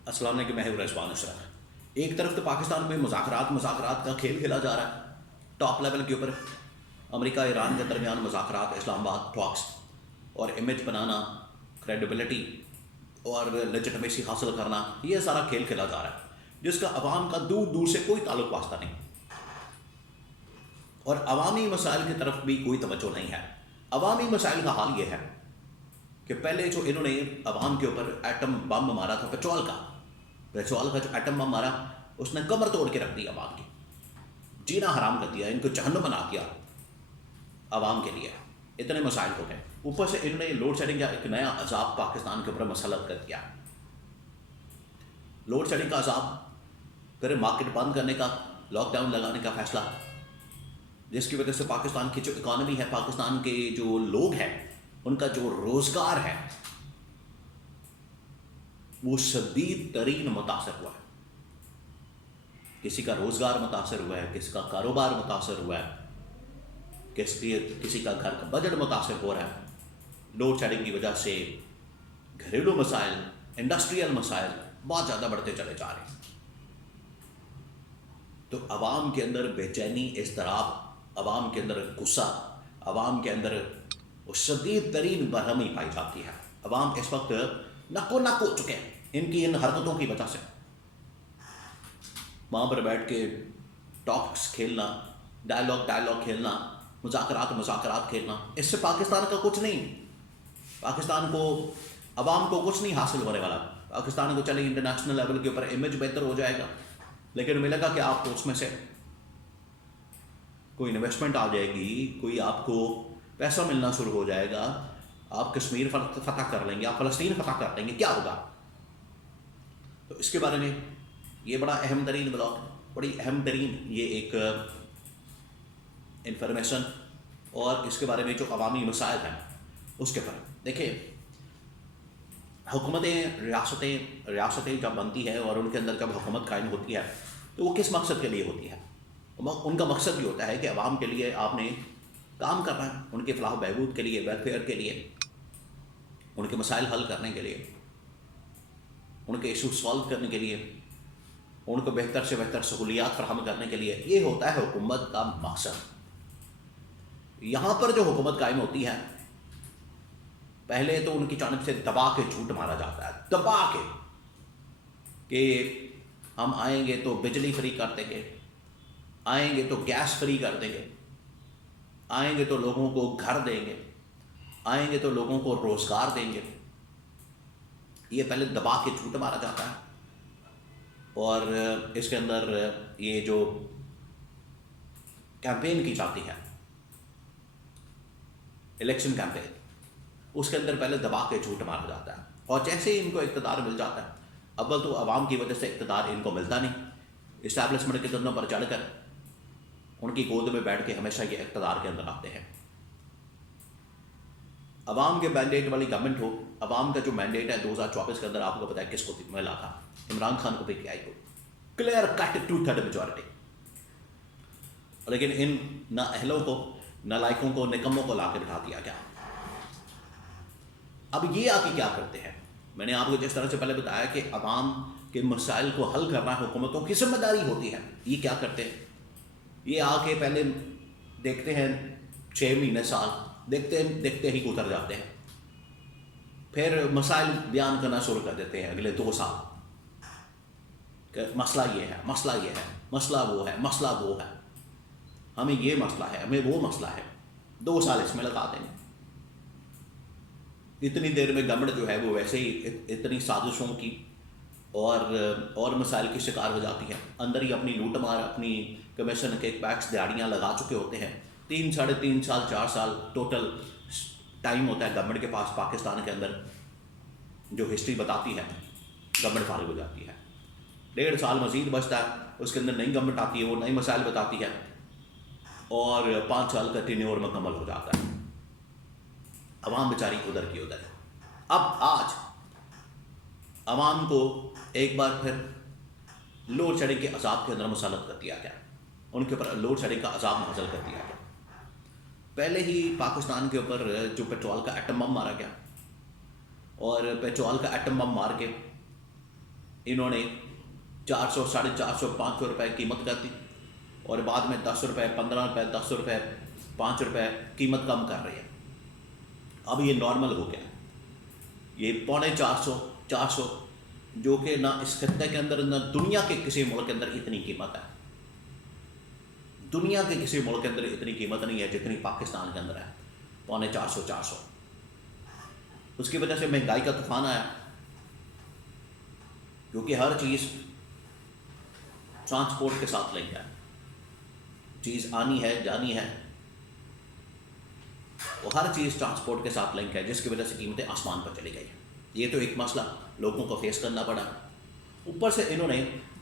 अस्सलाम वालेकुम, मैं हूं रिजवान अशरफ। एक तरफ तो पाकिस्तान में मुज़ाकरात का खेल खेला जा रहा है टॉप लेवल के ऊपर। अमेरिका ईरान के दरमियान मुज़ाकरात, इस्लामाबाद टॉक्स और इमेज बनाना, क्रेडिबिलिटी और लेजिटिमेसी हासिल करना, ये सारा खेल खेला जा रहा है जिसका अवाम का दूर दूर से कोई ताल्लुक वास्ता नहीं और अवामी मसाइल की तरफ भी कोई तवज्जो नहीं है। अवामी मसाइल का हाल ये है कि पहले जो इन्होंने अवाम के ऊपर एटम बम मारा था, पेट्रोल का जो एटम बम मारा, उसने कमर तोड़ के रख दी अवाम की, जीना हराम कर दिया, इनको जहन्नुम बना दिया अवाम के लिए। इतने मसाइल हो गए, ऊपर से इन्होंने लोड शेडिंग का एक नया अजाब पाकिस्तान के ऊपर मसलत कर दिया। लोड शेडिंग का अजाब, फिर मार्केट बंद करने का, लॉकडाउन लगाने का फैसला, जिसकी वजह से पाकिस्तान की जो इकॉनमी है, पाकिस्तान के जो लोग हैं, उनका जो रोज़गार है वो शदीद तरीन मुतासर हुआ है। किसी का रोज़गार मुतासर हुआ है, किसी का कारोबार मुतासर हुआ है, किसी का घर का बजट मुतासर हो रहा है। लोड शेडिंग की वजह से घरेलू मसाइल, इंडस्ट्रियल मसाइल बहुत ज़्यादा बढ़ते चले जा रहे हैं। तो अवाम के अंदर बेचैनी, इज़्तिराब, अवाम के अंदर गुस्सा, अवाम के अंदर वो शदीद तरीन बरहमी पाई जाती है। अवाम इस वक्त नको नक हो चुके हैं इनकी इन हरकतों की वजह से। वहाँ पर बैठ के टॉक्स खेलना, डायलॉग खेलना, मुज़ाकरात खेलना, इससे पाकिस्तान का कुछ नहीं, पाकिस्तान को, अवाम को कुछ नहीं हासिल होने वाला। पाकिस्तान को चले इंटरनेशनल लेवल के ऊपर इमेज बेहतर हो जाएगा, लेकिन मिलेगा क्या आपको उसमें से? कोई इन्वेस्टमेंट आ जाएगी, कोई आपको पैसा मिलना शुरू हो जाएगा, आप कश्मीर फतह कर लेंगे, आप फ़लस्तीन फतह कर लेंगे, क्या होगा? तो इसके बारे में ये बड़ा अहम तरीन ब्लॉग, बड़ी अहम तरीन ये एक इंफॉर्मेशन, और इसके बारे में जो अवामी मसाइल हैं उसके पर देखिए। हुकूमतें, रियासतें जब बनती है और उनके अंदर जब हुकूमत कायम होती है तो वो किस मकसद के लिए होती है? उनका मकसद ये होता है कि अवाम के लिए आपने काम करना है, उनके फलाह बहबूद के लिए, वेलफेयर के लिए, उनके मसाइल हल करने के लिए, उनके इशू सॉल्व करने के लिए, उनको बेहतर से बेहतर सहूलियात फराहम करने के लिए। ये होता है हुकूमत का मकसद। यहाँ पर जो हुकूमत कायम होती है, पहले तो उनकी जानिब से दबा के झूठ मारा जाता है, दबा के, कि हम आएंगे तो बिजली फ्री कर देंगे, आएंगे तो गैस फ्री कर देंगे, आएंगे तो लोगों को घर देंगे, आएंगे तो लोगों को रोज़गार देंगे। ये पहले दबा के झूठ मारा जाता है। और इसके अंदर ये जो कैंपेन की जाती है, इलेक्शन कैंपेन, उसके अंदर पहले दबा के झूठ मारा जाता है। और जैसे ही इनको इक़्तिदार मिल जाता है, अव्वल तो आवाम की वजह से इक़्तिदार इनको मिलता नहीं, इस्टेब्लिशमेंट के दंदों पर चढ़कर उनकी गोद में बैठ के हमेशा ये इक़्तिदार के अंदर आते हैं। अवाम के मैंडेट वाली गवर्नमेंट हो, अवाम का जो मैंडेट है 2024 के अंदर, आपको पता है किसको मिला था? इमरान खान को, पीटीआई को, क्लियर कट 2/3 मेजॉरिटी। लेकिन इन नाअहलों को, नालायकों को, निकम्मों को ला के बिठा दिया गया। अब ये आके क्या करते हैं? मैंने आपको जिस तरह से पहले बताया कि अवाम के मसाइल को हल करना हुकूमतों की जिम्मेदारी होती है। ये क्या करते हैं? ये आके पहले देखते हैं 6 महीने, साल, देखते ही गुजर जाते हैं, फिर मसाइल बयान करना शुरू कर देते हैं अगले 2 साल कि मसला ये है, मसला ये है, मसला वो है, मसला वो है, हमें ये मसला है, हमें वो मसला है। 2 साल इसमें लगा देंगे। इतनी देर में गवर्नमेंट जो है वो वैसे ही इतनी साजिशों की और मसाइल की शिकार हो जाती है। अंदर ही अपनी लूट मार, अपनी कमीशन, किकबैक्स, दिहाड़ियाँ लगा चुके होते हैं। 3, साढ़े 3 साल, 4 साल टोटल टाइम होता है गवर्नमेंट के पास पाकिस्तान के अंदर, जो हिस्ट्री बताती है। गवर्नमेंट फारिग हो जाती है, 1.5 साल मजीद बचता है, उसके अंदर नई गवर्नमेंट आती है, वो नई मसाइल बताती है, और 5 साल का टेन्योर मुकम्मल हो जाता है। अवाम बेचारी उधर की उधर। अब आज अवाम को एक बार फिर लोड शेडिंग के अजाब के अंदर मुसल्लत कर दिया गया, उनके ऊपर लोड शेडिंग का अजाब नाज़िल कर दिया गया। पहले ही पाकिस्तान के ऊपर जो पेट्रोल का एटम बम मारा गया, और पेट्रोल का एटम बम मार के इन्होंने 400, 450, 500 रुपये कीमत कर दी और बाद में 10 रुपये, 15 रुपये, 10 रुपये, 5 रुपये कीमत कम कर रही है। अब ये नॉर्मल हो गया, ये 350, 400, जो कि ना इस खत्ते के अंदर ना दुनिया के किसी मुल्क के अंदर इतनी कीमत है। दुनिया के किसी मुल्क के अंदर इतनी कीमत नहीं है जितनी पाकिस्तान के अंदर है, 350, 400। उसकी वजह से महंगाई का तूफान आया, क्योंकि हर चीज़ ट्रांसपोर्ट के साथ लिंक है। चीज़ आनी है, जानी है, वो हर चीज़ ट्रांसपोर्ट के साथ लिंक है, जिसकी वजह से कीमतें आसमान पर चली गई। ये तो एक मसला लोगों को फेस करना पड़ा। ऊपर से इन्होंने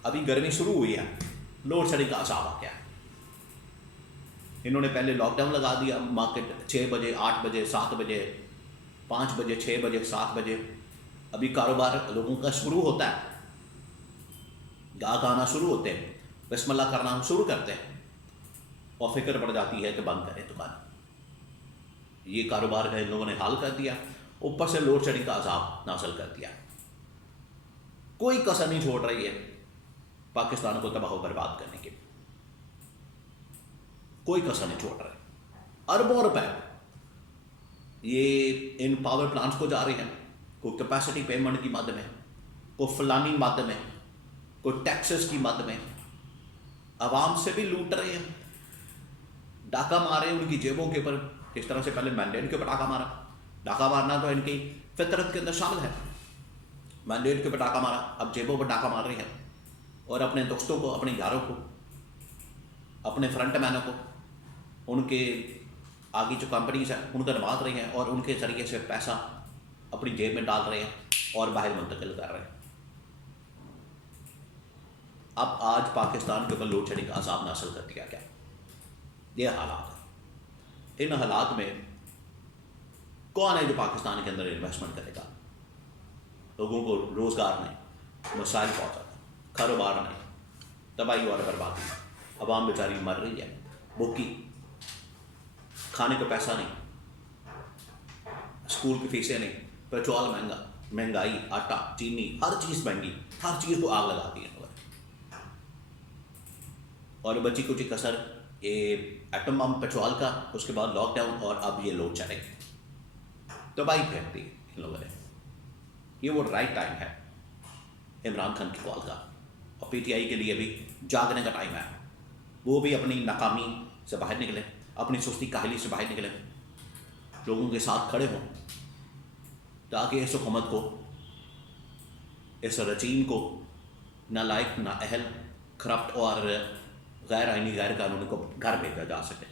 अभी गर्मी शुरू हुई है, लोड शेडिंग का असाब आ गया। इन्होंने पहले लॉकडाउन लगा दिया, मार्केट 6 बजे, 8 बजे, 7 बजे, 5 बजे, 6 बजे, 7 बजे। अभी कारोबार लोगों का शुरू होता है, गाहक आना शुरू होते हैं, बिस्मिल्लाह करना हम शुरू करते हैं और फिक्र पड़ जाती है कि बंद करें दुकान। ये कारोबार का इन लोगों ने हाल कर दिया, ऊपर से लोड शेडिंग का अजाब नासिल कर दिया। कोई कसर नहीं छोड़ रही है पाकिस्तान को तबाह बर्बाद करने की, कोई कसर नहीं छोड़ रहे। अरबों रुपए ये इन पावर प्लांट्स को जा रहे हैं, कोई कैपेसिटी पेमेंट की मद में, कोई फलानी मद में, कोई टैक्सेस की मद में, आवाम से भी लूट रहे हैं, डाका मारे उनकी जेबों के ऊपर। किस तरह से पहले मैंडेट के ऊपर डाका मारा, डाका मारना तो इनकी फितरत के अंदर शामिल है। मैंडेट के ऊपर डाका मारा, अब जेबों पर डाका मार रहे हैं और अपने दोस्तों को, अपने यारों को, अपने फ्रंट मैनों को, उनके आगे जो कंपनीज हैं उनका नवाज रहे हैं और उनके जरिए से पैसा अपनी जेब में डाल रहे हैं और बाहर मुंतकिल कर रहे हैं। अब आज पाकिस्तान के ऊपर लोड शेडिंग का अजाब नासिल कर दिया गया। ये हालात है। इन हालात में कौन है जो पाकिस्तान के अंदर इन्वेस्टमेंट करेगा? लोगों को रोज़गार नहीं, मसाइल पहुँचा, कारोबार नहीं, तबाही और बर्बादी, अवाम बेचारी मर रही है, भूखी, खाने का पैसा नहीं, स्कूल की फीसें नहीं, पेट्रोल महंगा, महंगाई, आटा, चीनी, हर चीज़ महंगी, हर चीज़ को आग लगा दी है। और बची कुछ कसर ये एटम बम पेट्रोल का, उसके बाद लॉकडाउन और अब ये लोड शेडिंग। तबाही फेंक दी इन लोगों ने। ये वो राइट टाइम है इमरान खान की कॉल का, और पीटीआई के लिए भी जागने का टाइम है। वो भी अपनी नाकामी से बाहर निकले, अपनी सुस्ती काहली से बाहर निकले, लोगों के साथ खड़े हों, ताकि इस हुकूमत को, इस रजीम को नालायक, नाअहल, करप्ट और गैर आइनी, गैर कानूनी को घर भेजा जा सके।